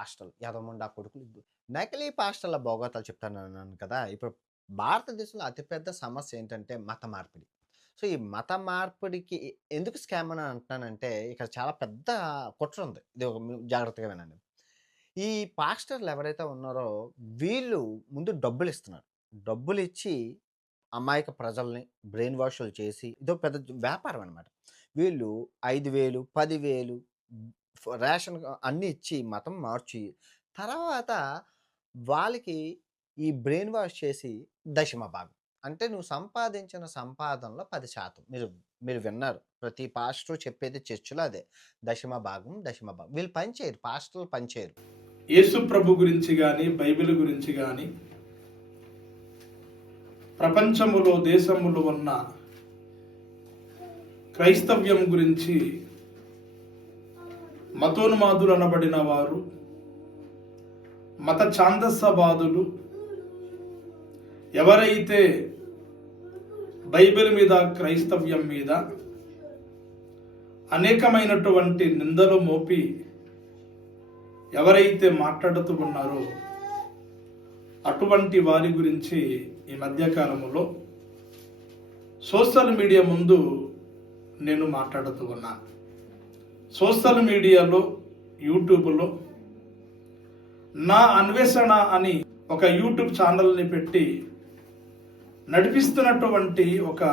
పాస్టర్లు, ఎదవమండా కొడుకులు, నకిలీ పాస్టర్ల భోగోతాలు చెప్తానన్నాను కదా! ఇప్పుడు భారతదేశంలో అతిపెద్ద సమస్య ఏంటంటే మత మార్పిడి. సో, ఈ మత మార్పిడికి ఎందుకు స్కామ్ అని అంటున్నానంటే, ఇక్కడ చాలా పెద్ద కుట్ర ఉంది. ఇది ఒక జాగ్రత్తగా వినండి. ఈ పాస్టర్లు ఎవరైతే ఉన్నారో వీళ్ళు ముందు డబ్బులిస్తున్నారు. డబ్బులిచ్చి అమాయక ప్రజల్ని బ్రెయిన్ వాష్‌లు చేసి ఇదో పెద్ద వ్యాపారం అనమాట. వీళ్ళు 5,000, 10,000 రేషన్ అన్నీ ఇచ్చి మతం మార్చి తర్వాత వాళ్ళకి ఈ బ్రెయిన్ వాష్ చేసి దశమ భాగం. అంటే నువ్వు సంపాదించిన సంపాదనలో 10% మీరు మీరు విన్నారు. ప్రతి పాస్టరు చెప్పేది చర్చ్‌లో అదే. దశమ భాగం, దశమ భాగం. వీళ్ళు పని చేయరు. పాస్టర్లు పని చేయరు. యేసు ప్రభు గురించి గాని, బైబిల్ గురించి గాని, ప్రపంచములో దేశములో ఉన్న క్రైస్తవ్యం గురించి మతోన్మాదులు అనబడిన వారు, మత ఛాందసవాదులు ఎవరైతే బైబిల్ మీద, క్రైస్తవ్యం మీద అనేకమైనటువంటి నిందలు మోపి ఎవరైతే మాట్లాడుతూ ఉన్నారో అటువంటి వారి గురించి ఈ మధ్యకాలంలో సోషల్ మీడియా ముందు నేను మాట్లాడుతూ ఉన్నాను. సోషల్ మీడియాలో, యూట్యూబ్లో నా అన్వేషణ అని ఒక యూట్యూబ్ ఛానల్ని పెట్టి నడిపిస్తున్నటువంటి ఒక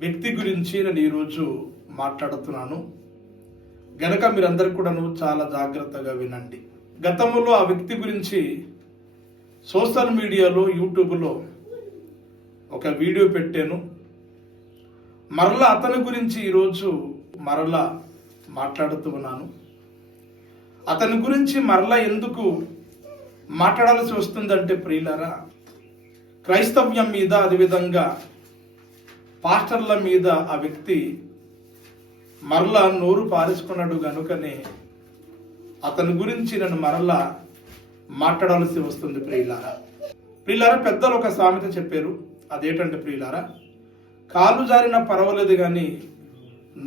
వ్యక్తి గురించి నేను ఈరోజు మాట్లాడుతున్నాను గనక మీరందరూ కూడాను చాలా జాగ్రత్తగా వినండి. గతంలో ఆ వ్యక్తి గురించి సోషల్ మీడియాలో, యూట్యూబ్లో ఒక వీడియో పెట్టాను. మరలా అతని గురించి ఈరోజు మరలా మాట్లాడుతూ ఉన్నాను. అతని గురించి మరలా ఎందుకు మాట్లాడాల్సి వస్తుందంటే ప్రియులారా, క్రైస్తవ్యం మీద, అదేవిధంగా పాస్టర్ల మీద ఆ వ్యక్తి మరలా నోరు పారేసుకున్నాడు గనుకనే అతని గురించి నేను మరలా మాట్లాడాల్సి వస్తుంది ప్రియులారా. పెద్దలు ఒక సామెత చెప్పారు. అదేంటంటే ప్రియులారా, కాలు జారిన పర్వాలేదు కానీ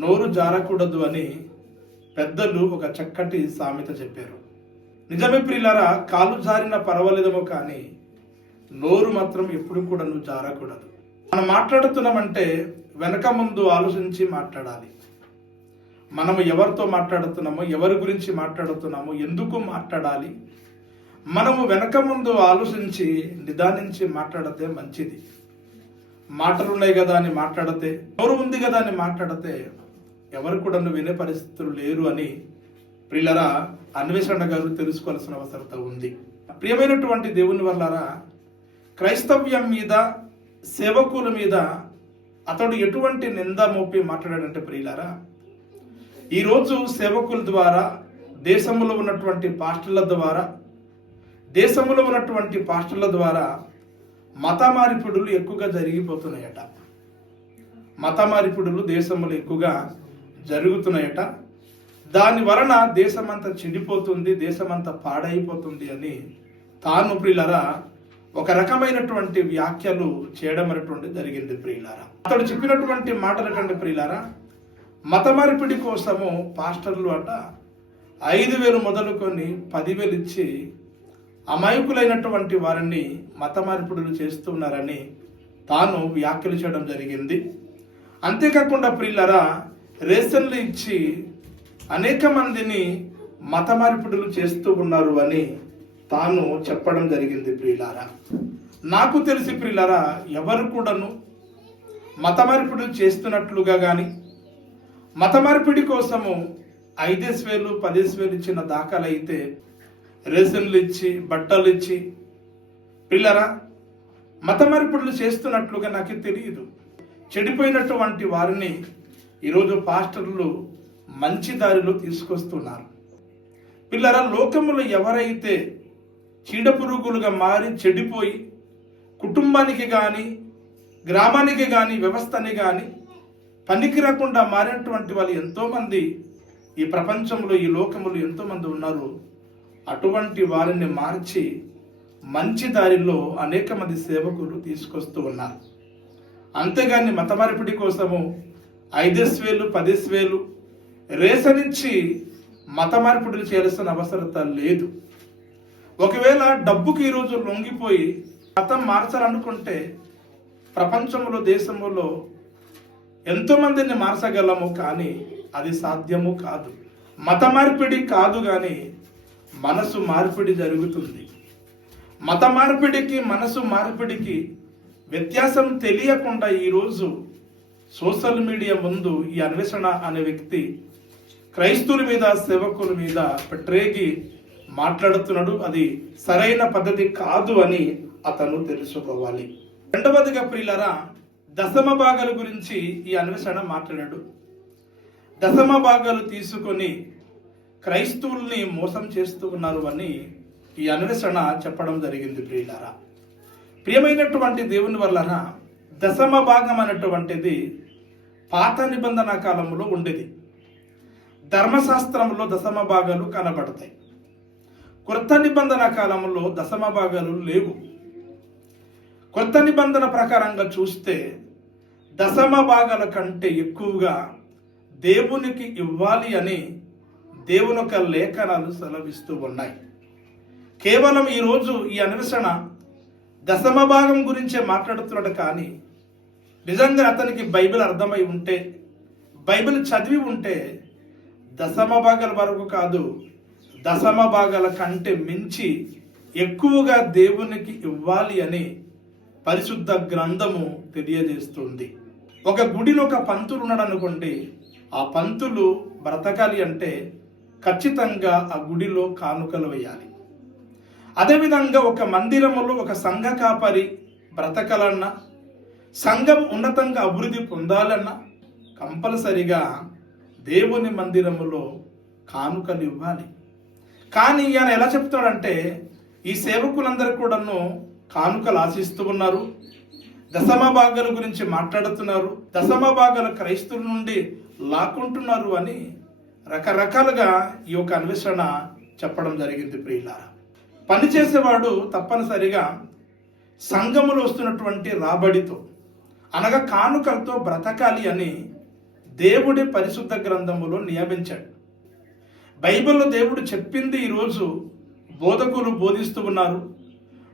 నోరు జారకూడదు అని పెద్దలు ఒక చక్కటి సామెత చెప్పారు. నిజమే ప్రియులారా, కాలు జారిన పర్వాలేదేమో కానీ నోరు మాత్రం ఎప్పుడు కూడా నువ్వు జారకూడదు. మనం మాట్లాడుతున్నామంటే వెనక ముందు ఆలోచించి మాట్లాడాలి. మనము ఎవరితో మాట్లాడుతున్నామో, ఎవరి గురించి మాట్లాడుతున్నామో, ఎందుకు మాట్లాడాలి, మనము వెనక ముందు ఆలోచించి నిదానించి మాట్లాడితే మంచిది. మాటలు ఉన్నాయి కదా అని మాట్లాడితే, నోరు ఉంది కదా అని మాట్లాడితే ఎవరు కూడా వినే పరిస్థితులు లేరు అని ప్రియులరా అన్వేషణ గారు తెలుసుకోవాల్సిన అవసరత ఉంది. ప్రియమైనటువంటి దేవుని వల్లరా, క్రైస్తవ్యం మీద, సేవకుల మీద అతడు ఎటువంటి నింద మోపి మాట్లాడాడంటే ప్రియులరా, ఈరోజు సేవకుల ద్వారా, దేశంలో ఉన్నటువంటి పాస్టర్ల ద్వారా మత మార్పిడులు ఎక్కువగా జరిగిపోతున్నాయట. మత మార్పిడులు దేశంలో ఎక్కువగా జరుగుతున్నాయట. దాని వలన దేశమంతా చెడిపోతుంది, దేశమంతా పాడైపోతుంది అని తాను ప్రియులరా ఒక రకమైనటువంటి వ్యాఖ్యలు చేయడం అనేటువంటి జరిగింది ప్రియులారా. అతడు చెప్పినటువంటి మాటలటండి ప్రియులారా, మత మార్పిడి కోసము పాస్టర్లు అట 5,000 మొదలుకొని 10,000 ఇచ్చి అమాయకులైనటువంటి వారిని మత మార్పిడులు చేస్తున్నారని తాను వ్యాఖ్యలు చేయడం జరిగింది. అంతేకాకుండా ప్రియులరా, రేషన్లు ఇచ్చి అనేక మందిని మత మార్పిడులు చేస్తూ ఉన్నారు అని తాను చెప్పడం జరిగింది ప్రియులారా. నాకు తెలిసి ప్రియులారా, ఎవరు కూడాను మత మార్పిడులు చేస్తున్నట్లుగా కానీ, మత మార్పిడి కోసము 5,000, 10,000 ఇచ్చిన దాఖలైతే రేషన్లు ఇచ్చి, బట్టలు ఇచ్చి పిల్లరా మత మార్పిడులు చేస్తున్నట్లుగా నాకు తెలియదు. చెడిపోయినటువంటి వారిని ఈరోజు పాస్టర్లు మంచి దారిలో తీసుకొస్తున్నారు. పిల్లరా, లోకములో ఎవరైతే చీడపురుగులుగా మారి చెడిపోయి కుటుంబానికి కానీ, గ్రామానికి కానీ, వ్యవస్థని కానీ పనికి రాకుండా మారినటువంటి వాళ్ళు ఎంతోమంది ఈ ప్రపంచంలో, ఈ లోకములో ఎంతోమంది ఉన్నారు. అటువంటి వారిని మార్చి మంచి దారిలో అనేక మంది సేవకులు తీసుకొస్తూ ఉన్నారు. అంతేగాని మత మార్పిడి కోసము 5,000, 10,000 రేషన్ ఇచ్చి మత మార్పిడులు చేయాల్సిన అవసరత లేదు. ఒకవేళ డబ్బుకి ఈరోజు లొంగిపోయి మతం మార్చాలనుకుంటే ప్రపంచంలో దేశంలో ఎంతో మందిని మార్చగలము, కానీ అది సాధ్యము కాదు. మత మార్పిడి కాదు, కానీ మనసు మార్పిడి జరుగుతుంది. మత మార్పిడికి మనసు మార్పిడికి వ్యత్యాసం తెలియకుండా ఈరోజు సోషల్ మీడియా ముందు ఈ అన్వేషణ అనే వ్యక్తి క్రైస్తవుల మీద, సేవకుల మీద పెట్టరేగి మాట్లాడుతున్నాడు. అది సరైన పద్ధతి కాదు అని అతను తెలుసుకోవాలి. రెండవదిగా ప్రియులారా, దశమ భాగాల గురించి ఈ అన్వేషణ మాట్లాడాడు. దశమ భాగాలు తీసుకొని క్రైస్తవుల్ని మోసం చేస్తూ ఉన్నారు అని ఈ అన్వేషణ చెప్పడం జరిగింది. ప్రియులారా, ప్రియమైనటువంటి దేవుని వలన దశమ భాగం అనేటువంటిది పాత నిబంధన కాలంలో ఉండేది. ధర్మశాస్త్రంలో దశమ భాగాలు కనబడతాయి. కొత్త నిబంధన కాలంలో దశమ భాగాలు లేవు. కొత్త నిబంధన ప్రకారంగా చూస్తే దశమ భాగాల కంటే ఎక్కువగా దేవునికి ఇవ్వాలి అని దేవుని యొక్క లేఖనాలు సెలవిస్తూ ఉన్నాయి. కేవలం ఈరోజు ఈ అన్వేషణ దశమ భాగం గురించే మాట్లాడుతున్నాడు, కానీ నిజంగా అతనికి బైబిల్ అర్థమై ఉంటే, బైబిల్ చదివి ఉంటే దశమ భాగాల వరకు కాదు, దశమ భాగాల కంటే మించి ఎక్కువగా దేవునికి ఇవ్వాలి అని పరిశుద్ధ గ్రంథము తెలియజేస్తుంది. ఒక గుడిలో ఒక పంతులు ఉన్నాడు అనుకోండి, ఆ పంతులు బ్రతకాలి అంటే ఖచ్చితంగా ఆ గుడిలో కానుకలు వేయాలి. అదేవిధంగా ఒక మందిరములో ఒక సంఘ కాపరి బ్రతకాలన్నా, సంఘం ఉన్నతంగా అభివృద్ధి పొందాలన్నా కంపల్సరిగా దేవుని మందిరములో కానుకలు ఇవ్వాలి. కానీ ఈయన ఎలా చెప్తాడంటే, ఈ సేవకులందరూ కూడాను కానుకలు ఆశిస్తూ ఉన్నారు, దశమ భాగాల గురించి మాట్లాడుతున్నారు, దశమ భాగాల క్రైస్తవుల నుండి లాక్కుంటున్నారు అని రకరకాలుగా ఈ యొక్క అన్వేషణ చెప్పడం జరిగింది. ప్రియులారా, పనిచేసేవాడు తప్పనిసరిగా సంఘములో వస్తున్నటువంటి రాబడితో అనగా కానుకలతో బ్రతకాలి అని దేవుడి పరిశుద్ధ గ్రంథములో నియమించాడు. బైబిల్లో దేవుడు చెప్పింది ఈరోజు బోధకులు బోధిస్తూ ఉన్నారు.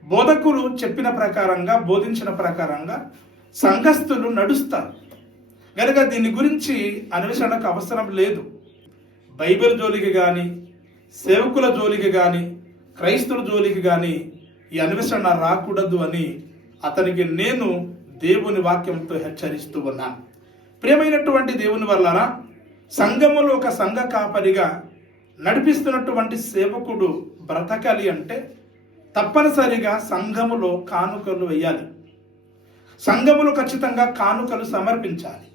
బోధకులు చెప్పిన ప్రకారంగా, బోధించిన ప్రకారంగా సంఘస్థులు నడుస్తారు కనుక దీని గురించి అన్వేషణకు అవసరం లేదు. బైబిల్ జోలికి కానీ, సేవకుల జోలికి కానీ, క్రైస్తవుల జోలికి కానీ ఈ అన్వేషణ రాకూడదు అని అతనికి నేను దేవుని వాక్యంతో హెచ్చరిస్తూ ఉన్నాను. ప్రియమైనటువంటి దేవుని వలన సంఘములో ఒక సంఘ కాపరిగా నడిపిస్తున్నటువంటి సేవకుడు బ్రతకాలి అంటే తప్పనిసరిగా సంఘములో కానుకలు వేయాలి. సంఘములో ఖచ్చితంగా కానుకలు సమర్పించాలి.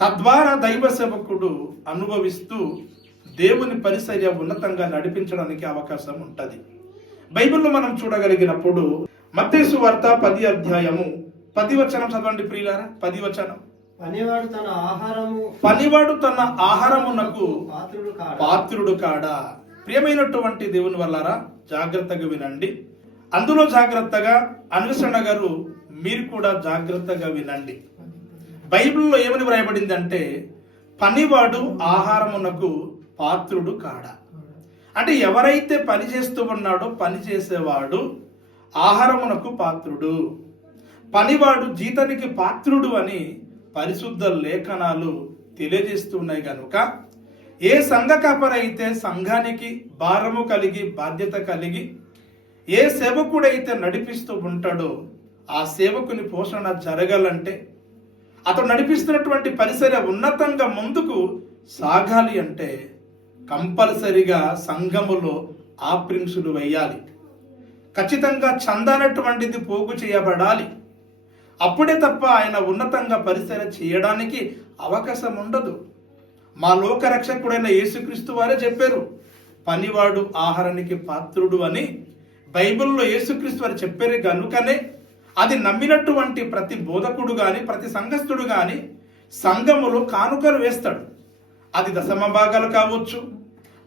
తద్వారా దైవ సేవకుడు అనుభవిస్తూ దేవుని పరిచర్య ఉన్నతంగా నడిపించడానికి అవకాశం ఉంటుంది. బైబిల్లో మనం చూడగలిగినప్పుడు మత్తయి సువార్త 10 అధ్యాయము 10 వచనం చదవండి ప్రియులారా. 10 వచనం. పనివాడు తన ఆహారమునకు పాత్రుడు కాడా. ప్రియమైనటువంటి దేవుని వల్లారా, జాగ్రత్తగా వినండి. అందులో జాగ్రత్తగా అన్వేషణ గారు మీరు కూడా జాగ్రత్తగా వినండి. బైబిల్లో ఏమని వ్రాయబడింది అంటే, పనివాడు ఆహారమునకు పాత్రుడు కాడా. అంటే ఎవరైతే పని చేస్తూ ఉన్నాడో పని చేసేవాడు ఆహారమునకు పాత్రుడు, పనివాడు జీతానికి పాత్రుడు అని పరిశుద్ధ లేఖనాలు తెలియజేస్తున్నాయి. కనుక ఏ సంఘ కాపరి అయితే సంఘానికి భారము కలిగి, బాధ్యత కలిగి, ఏ సేవకుడైతే నడిపిస్తూ ఉంటాడో ఆ సేవకుని పోషణ జరగాలంటే, అతను నడిపిస్తున్నటువంటి పరిసర ఉన్నతంగా ముందుకు సాగాలి అంటే కంపల్సరిగా సంఘములో ఆప్రింగ్సులు వేయాలి. ఖచ్చితంగా చందనటువంటిది పోగు చేయబడాలి. అప్పుడే తప్ప ఆయన ఉన్నతంగా పరిసర చేయడానికి అవకాశం ఉండదు. మా లోకరక్షకుడైన యేసుక్రీస్తు వారే చెప్పారు, పనివాడు ఆహారానికి పాత్రుడు అని బైబిల్లో యేసుక్రీస్తు వారు చెప్పారు. కనుకనే అది నమ్మినటువంటి ప్రతి బోధకుడు కానీ, ప్రతి సంఘస్థుడు కానీ సంఘములో కానుకలు వేస్తాడు. అది దశమ భాగాలు కావచ్చు,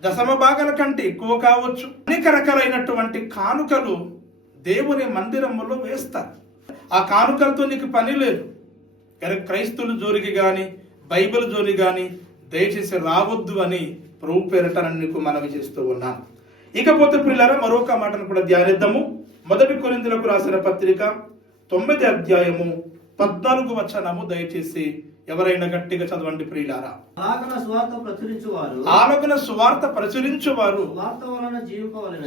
దశమ భాగాల కంటే ఎక్కువ కావచ్చు, అనేక రకాలైనటువంటి కానుకలు దేవుని మందిరములో వేస్తారు. ఆ కానుకలతో నీకు పని లేదు. క్రైస్తవుల జోలికి కానీ, బైబిల్ జోలికి కానీ దయచేసి రావద్దు అని ప్రభు పేరట నీకు మనవి చేస్తూ ఉన్నాను. ఇకపోతే ప్రియులారా, మరొక మాటను కూడా ధ్యానిద్దాము. 1 కొరింథీయులకు రాసిన పత్రిక 9వ అధ్యాయము 14వ వచనము దయచేసి ఎవరైనా గట్టిగా చదవండి ప్రియులారా. ఆలోచన సువార్త ప్రచురించువారు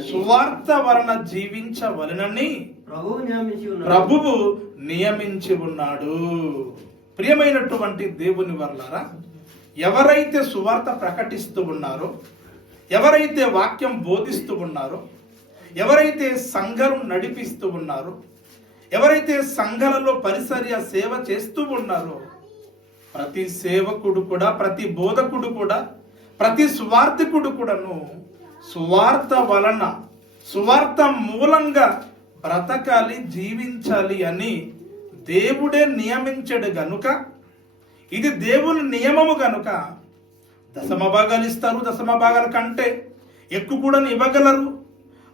సువార్త వలన జీవించవలెనని ప్రభువు నియమించి ఉన్నాడు. ప్రియమైనటువంటి దేవుని వర్లారా, ఎవరైతే సువార్త ప్రకటిస్తూ ఉన్నారో, ఎవరైతే వాక్యం బోధిస్తూ ఉన్నారో, ఎవరైతే సంఘం నడిపిస్తూ ఉన్నారో, ఎవరైతే సంఘాలలో పరిసర్య సేవ చేస్తూ ఉన్నారో, ప్రతి సేవకుడు కూడా, ప్రతి బోధకుడు కూడా, ప్రతి సువార్థికుడు కూడాను సువార్త వలన, సువార్త మూలంగా బ్రతకాలి, జీవించాలి అని దేవుడే నియమించాడు గనుక, ఇది దేవుని నియమము గనుక దశమ భాగాలు ఇస్తారు. దశమ భాగాల కంటే ఎక్కువ కూడా ఇవ్వగలరు.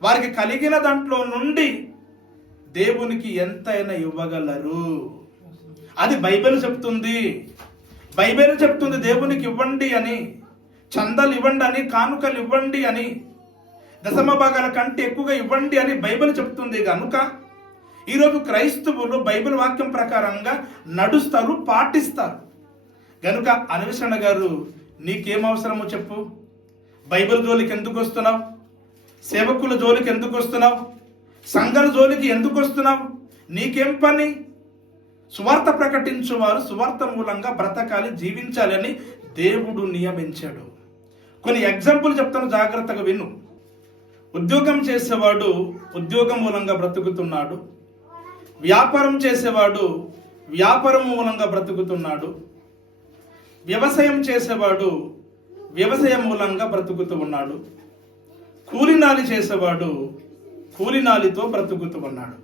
వారికి కలిగిన దాంట్లో నుండి దేవునికి ఎంతైనా ఇవ్వగలరు. అది బైబిల్ చెప్తుంది. బైబిల్ చెప్తుంది దేవునికి ఇవ్వండి అని, చందాలు ఇవ్వండి అని, కానుకలు ఇవ్వండి అని, దశమ భాగాల కంటే ఎక్కువగా ఇవ్వండి అని బైబిల్ చెప్తుంది కనుక ఈరోజు క్రైస్తవులు బైబిల్ వాక్యం ప్రకారంగా నడుస్తారు, పాటిస్తారు. కనుక అన్వేషణ గారు, నీకేం అవసరమో చెప్పు. బైబిల్ జోలికి ఎందుకు వస్తున్నావు? సేవకుల జోలికి ఎందుకు వస్తున్నావు? సంఘాల జోలికి ఎందుకు వస్తున్నావు? నీకేం పని? సువార్త ప్రకటించువారు సువార్త మూలంగా బ్రతకాలి, జీవించాలి అని దేవుడు నియమించాడు. కొన్ని ఎగ్జాంపుల్ చెప్తాను, జాగ్రత్తగా విను. ఉద్యోగం చేసేవాడు ఉద్యోగం మూలంగా బ్రతుకుతున్నాడు. వ్యాపారం చేసేవాడు వ్యాపారం మూలంగా బ్రతుకుతున్నాడు. వ్యవసాయం చేసేవాడు వ్యవసాయం మూలంగా బ్రతుకుతూ ఉన్నాడు. కూలినాలి చేసేవాడు కూలినాలితో బ్రతుకుతూ ఉన్నాడు.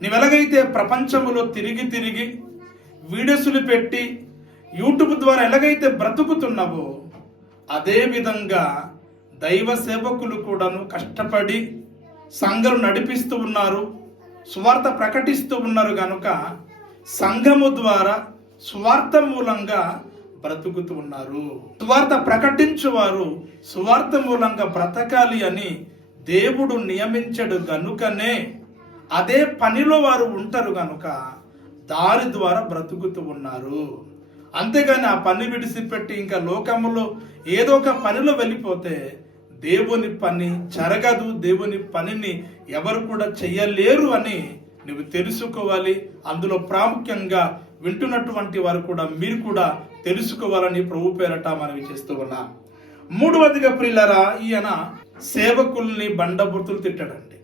నీవెలాగైతే ప్రపంచంలో తిరిగి తిరిగి వీడియోసులు పెట్టి యూట్యూబ్ ద్వారా ఎలాగైతే బ్రతుకుతున్నావో, అదే విధంగా దైవ సేవకులు కూడాను కష్టపడి సంఘం నడిపిస్తూ ఉన్నారు, సువార్త ప్రకటిస్తూ ఉన్నారు కనుక సంఘము ద్వారా సువార్త మూలంగా బ్రతుకుతూ ఉన్నారు. సువార్త ప్రకటించువారు సువార్త మూలంగా బ్రతకాలి అని దేవుడు నియమించడు గనుకనే అదే పనిలో వారు ఉంటారు కనుక దారి ద్వారా బ్రతుకుతూ ఉన్నారు. అంతేగాని ఆ పని విడిచిపెట్టి ఇంకా లోకములో ఏదో ఒక పనిలో వెళ్ళిపోతే దేవుని పని జరగదు. దేవుని పనిని ఎవరు కూడా చెయ్యలేరు అని నువ్వు తెలుసుకోవాలి. అందులో ప్రాముఖ్యంగా వింటున్నటువంటి వారు కూడా, మీరు కూడా తెలుసుకోవాలని ప్రభు పేరట మనవి చేస్తూ ఉన్నా. 3వదిగా ప్రియులారా, ఈయన సేవకుల్ని బండబూతులు తిట్టాడండి.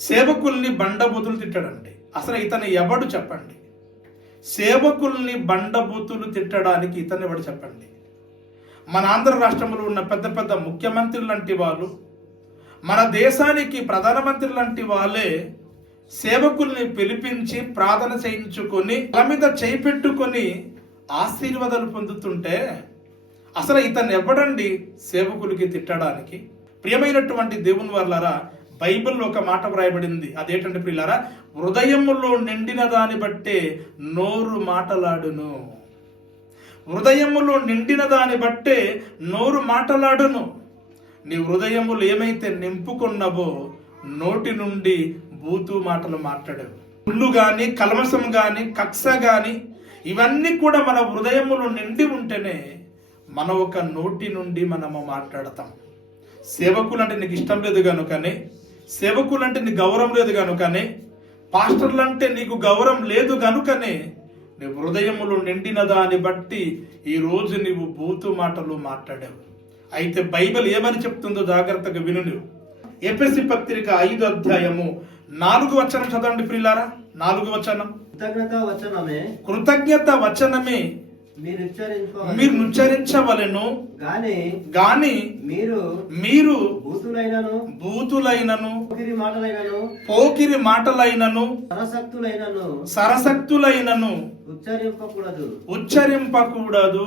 సేవకుల్ని బండబూతులు తిట్టాడండి. అసలు ఇతను ఎవడు చెప్పండి? సేవకుల్ని బండబూతులు తిట్టడానికి ఇతను ఎవడు చెప్పండి? మన ఆంధ్ర రాష్ట్రంలో ఉన్న పెద్ద పెద్ద ముఖ్యమంత్రులు లాంటి వాళ్ళు, మన దేశానికి ప్రధానమంత్రి లాంటి వాళ్ళే సేవకుల్ని పిలిపించి ప్రార్థన చేయించుకొని తల మీద చేయి పెట్టుకొని ఆశీర్వాదాలు పొందుతుంటే అసలు ఇతను ఎవడండి సేవకులకి తిట్టడానికి? ప్రియమైనటువంటి దేవుని వాళ్ళారా, బైబిల్లో ఒక మాట వ్రాయబడింది. అదేంటంటే ప్రియులారా, హృదయములో నిండిన దాన్ని బట్టే నోరు మాటలాడును. హృదయములో నిండిన దాన్ని బట్టే నోరు మాటలాడును. నీ హృదయములు ఏమైతే నింపుకున్నావో నోటి నుండి బూతు మాటలు మాట్లాడావు. కుళ్ళు గాని, కల్మషం గాని, కక్ష గాని, ఇవన్నీ కూడా మన హృదయములో నిండి ఉంటేనే మన ఒక నోటి నుండి మనము మాట్లాడతాం. సేవకులంటే నీకు ఇష్టం లేదు కనుకనే, సేవకులంటే నీకు గౌరవం లేదు కనుకనే, పాస్టర్లంటే నీకు గౌరవం లేదు కనుకనే నీ హృదయములో నిండిన దాన్ని బట్టి ఈరోజు నీవు బూతు మాటలు మాట్లాడావు. అయితే బైబిల్ ఏమని చెప్తుందో జాగ్రత్తగా విను. ఎఫెసీ పత్రిక 5వ అధ్యాయము 4వ వచనం చదవండి ప్రియులారా. 4వ వచనం, కృతజ్ఞత వచనమే మీరు ఉచ్చరించవలెను గాని మీరు బూతులైనను పోకిరి మాటలైనను సరసక్తులైనను ఉచ్చరింపకూడదు.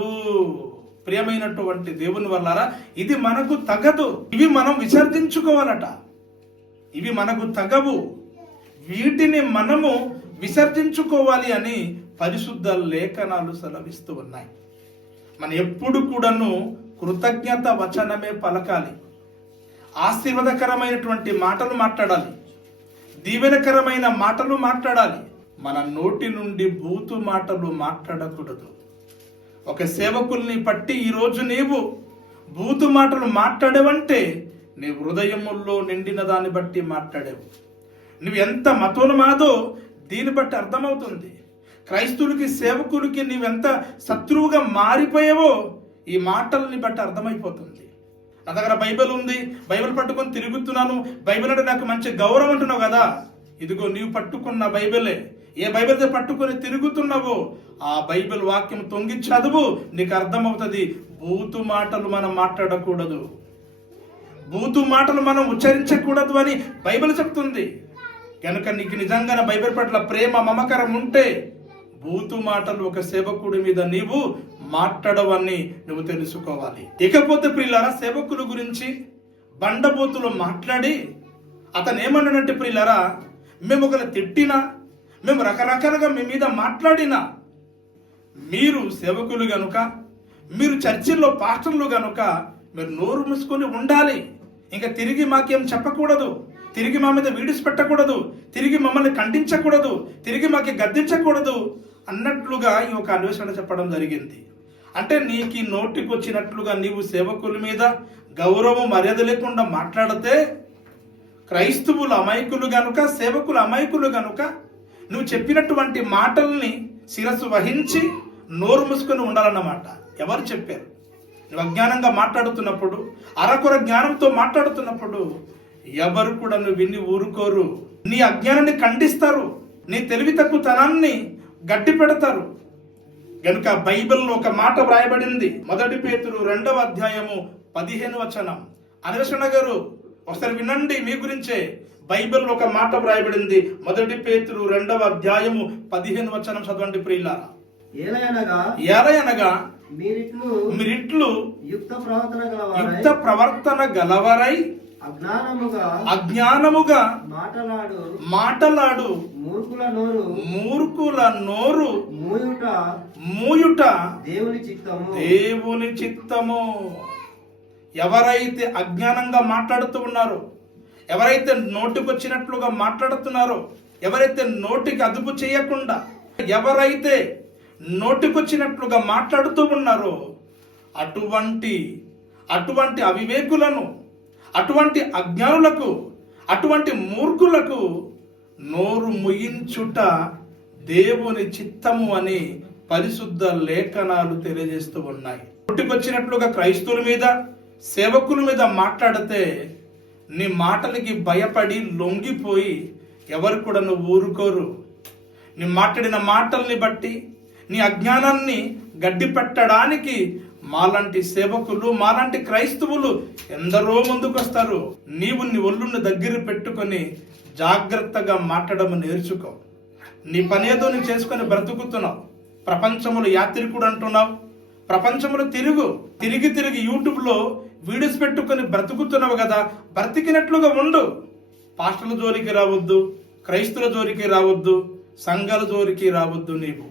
ప్రియమైనటువంటి దేవుని వల్లారా, ఇది మనకు తగదు. ఇవి మనం విసర్జించుకోవాలట. ఇవి మనకు తగవు. వీటిని మనము విసర్జించుకోవాలి అని పరిశుద్ధ లేఖనాలు సెలవిస్తూ ఉన్నాయి. మనం ఎప్పుడు కూడాను కృతజ్ఞత వచనమే పలకాలి. ఆశీర్వాదకరమైనటువంటి మాటలు మాట్లాడాలి. దీవెనకరమైన మాటలు మాట్లాడాలి. మన నోటి నుండి బూతు మాటలు మాట్లాడకూడదు. ఒక సేవకుల్ని పట్టి ఈరోజు నీవు బూతు మాటలు మాట్లాడేవంటే నీ హృదయముల్లో నిండిన దాన్ని బట్టి మాట్లాడేవు. నువ్వు ఎంత మతోన్మాదో దీన్ని బట్టి అర్థమవుతుంది. క్రైస్తవులకి సేవకులకి నీవెంత శత్రువుగా మారిపోయావో ఈ మాటల్ని బట్టి అర్థమైపోతుంది. నా దగ్గర బైబిల్ ఉంది, బైబిల్ పట్టుకొని తిరుగుతున్నాను, బైబిల్ అంటే నాకు మంచి గౌరవం అంటున్నావు కదా. ఇదిగో నీవు పట్టుకున్న బైబిలే. ఏ బైబిల్ పట్టుకొని తిరుగుతున్నావో ఆ బైబిల్ వాక్యం తొంగి చదువు, నీకు అర్థమవుతుంది. బూతు మాటలు మనం మాట్లాడకూడదు, బూతు మాటలు మనం ఉచ్చరించకూడదు అని బైబిల్ చెప్తుంది. కనుక నీకు నిజంగా బైబిల్ పట్ల ప్రేమ మమకారం ఉంటే బూతు మాటలు ఒక సేవకుడి మీద నీవు మాట్లాడవని నువ్వు తెలుసుకోవాలి. ఇకపోతే ప్రియులారా, సేవకుల గురించి బండబూతులు మాట్లాడి అతను ఏమన్నాడంటే, ప్రియులారా, మేము ఒకరు తిట్టినా, మేము రకరకాలుగా మీ మీద మాట్లాడినా, మీరు సేవకులు గనుక, మీరు చర్చిల్లో పాస్టర్లు గనుక మీరు నోరు మూసుకొని ఉండాలి. ఇంకా తిరిగి మాకేం చెప్పకూడదు, తిరిగి మా మీద వీడియోస్ పెట్టకూడదు, తిరిగి మమ్మల్ని ఖండించకూడదు, తిరిగి మాకు గద్దించకూడదు అన్నట్లుగా ఈ ఒక అన్వేషణ చెప్పడం జరిగింది. అంటే నీకు నోటికి వచ్చినట్లుగా నీవు సేవకుల మీద గౌరవం మర్యాద లేకుండా మాట్లాడితే క్రైస్తవులు అమాయకులు గనుక, సేవకులు అమాయకులు గనుక నువ్వు చెప్పినటువంటి మాటల్ని శిరస్సు వహించి నోరు మూసుకొని ఉండాలన్నమాట. ఎవరు చెప్పారు? నువ్వు అజ్ఞానంగా మాట్లాడుతున్నప్పుడు, అరకొర జ్ఞానంతో మాట్లాడుతున్నప్పుడు ఎవరు కూడా నువ్వు విని ఊరుకోరు. నీ అజ్ఞానాన్ని ఖండిస్తారు, నీ తెలివి తక్కువతనాన్ని గట్టి పెడతారు. గనుక బైబిల్లో ఒక మాట వ్రాయబడింది. 1 పేతురు 2వ అధ్యాయము 15వ వచనం. అన్వేషణ గారు ఒకసారి వినండి, మీ గురించే. బైబిల్లో ఒక మాట వ్రాయబడింది. 1 పేతురు 2వ అధ్యాయము 15వ వచనం చదవండి ప్రియులారా. ఏలయనగా మీరిట్లు యుక్త ప్రవర్తన గలవరై అజ్ఞానముగా మాటలాడు మూర్ఖుల నోరు మూయుట దేవుని చిత్తము. ఎవరైతే అజ్ఞానంగా మాట్లాడుతూ ఉన్నారో, ఎవరైతే నోటికొచ్చినట్లుగా మాట్లాడుతున్నారో, ఎవరైతే నోటికి అదుపు చేయకుండా, ఎవరైతే నోటికొచ్చినట్లుగా మాట్లాడుతూ ఉన్నారో అటువంటి అవివేకులను, అటువంటి అజ్ఞానులకు, అటువంటి మూర్ఖులకు నోరు ముయించుట దేవుని చిత్తము అని పరిశుద్ధ లేఖనాలు తెలియజేస్తూ ఉన్నాయి. నోటికొచ్చినట్లుగా క్రైస్తవుల మీద, సేవకుల మీద మాట్లాడితే నీ మాటలకి భయపడి లొంగిపోయి ఎవరు కూడా నువ్వు ఊరుకోరు. నీ మాట్లాడిన మాటల్ని బట్టి నీ అజ్ఞానాన్ని గడ్డి పెట్టడానికి మాలాంటి సేవకులు, మాలాంటి క్రైస్తవులు ఎందరో ముందుకొస్తారు. నీవు నీ ఒళ్ళుని దగ్గర పెట్టుకొని జాగ్రత్తగా మాట్లాడము నేర్చుకో. నీ పనేదో నువ్వు చేసుకొని బ్రతుకుతున్నావు. ప్రపంచములు యాత్రికుడు అంటున్నావు, ప్రపంచములు తిరిగి యూట్యూబ్లో వీడియోస్ పెట్టుకొని బ్రతుకుతున్నావు కదా, బ్రతికినట్లుగా ఉండు. పాస్టర్ల జోలికి రావద్దు, క్రైస్తవుల జోలికి రావద్దు, సంఘాల జోలికి రావద్దు. నీవు